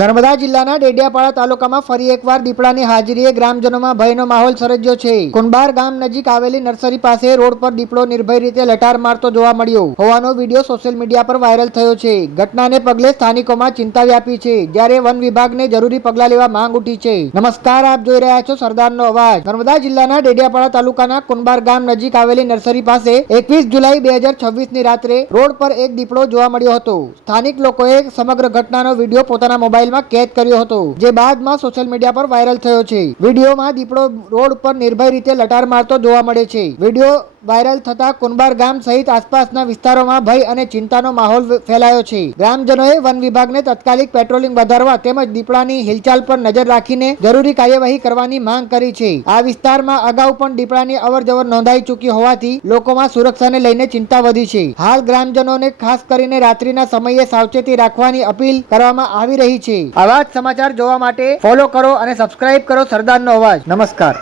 નર્મદા જિલ્લાના ડેડિયાપાડા તાલુકામાં ફરી એકવાર દીપડાની હાજરીએ ગ્રામજનોમાં ભયનો માહોલ સર્જ્યો છે। કુંભાર ગામ નજીક આવેલી નર્સરી પાસે રોડ પર દીપડો નિર્ભય રીતે લટાર મારતો જોવા મળ્યો હોવાનો વિડીયો સોશિયલ મીડિયા પર વાયરલ થયો છે। ઘટનાને પગલે સ્થાનિકોમાં ચિંતા વ્યાપી છે, જ્યારે વન વિભાગને જરૂરી પગલાં લેવા માંગ ઉઠી છે। નમસ્કાર, આપ જોઈ રહ્યા છો સરદારનો અવાજ। નર્મદા જિલ્લાના ડેડિયાપાડા તાલુકાના કુંભાર ગામ નજીક આવેલી નર્સરી પાસે 21 જુલાઈ 2026ની રાત્રે રોડ પર એક દીપડો જોવા મળ્યો હતો। સ્થાનિક લોકોએ સમગ્ર ઘટનાનો વિડીયો પોતાના મોબાઈલ માં કેદ કર્યો હતો, જે બાદમાં સોશિયલ મીડિયા પર વાયરલ થયો છે। વિડીયોમાં દીપડો રોડ પર નિર્ભય રીતે લટાર મારતો જોવા મળે છે। વિડીયો વાયરલ થતા કુંભાર ગામ સહિત આસપાસના વિસ્તારોમાં ભય અને ચિંતાનો માહોલ ફેલાયો છે। ગ્રામજનોએ વન વિભાગને તાત્કાલિક પેટ્રોલિંગ વધારવા તેમજ દીપડાની હિલચાલ પર નજર રાખીને જરૂરી કાર્યવાહી કરવાની માંગ કરી છે। આ વિસ્તારમાં અગાઉ પણ દીપડાની અવરજવર નોંધાઈ ચૂકી હોવાથી લોકોમાં સુરક્ષાને લઈને ચિંતા વધી છે। હાલ ગ્રામજનોને ખાસ કરીને રાત્રિના સમયે સાવચેતી રાખવાની અપીલ કરવામાં આવી રહી છે। આવા જ સમાચાર જોવા માટે ફોલો કરો અને સબસ્ક્રાઇબ કરો સરદારનો અવાજ। નમસ્કાર।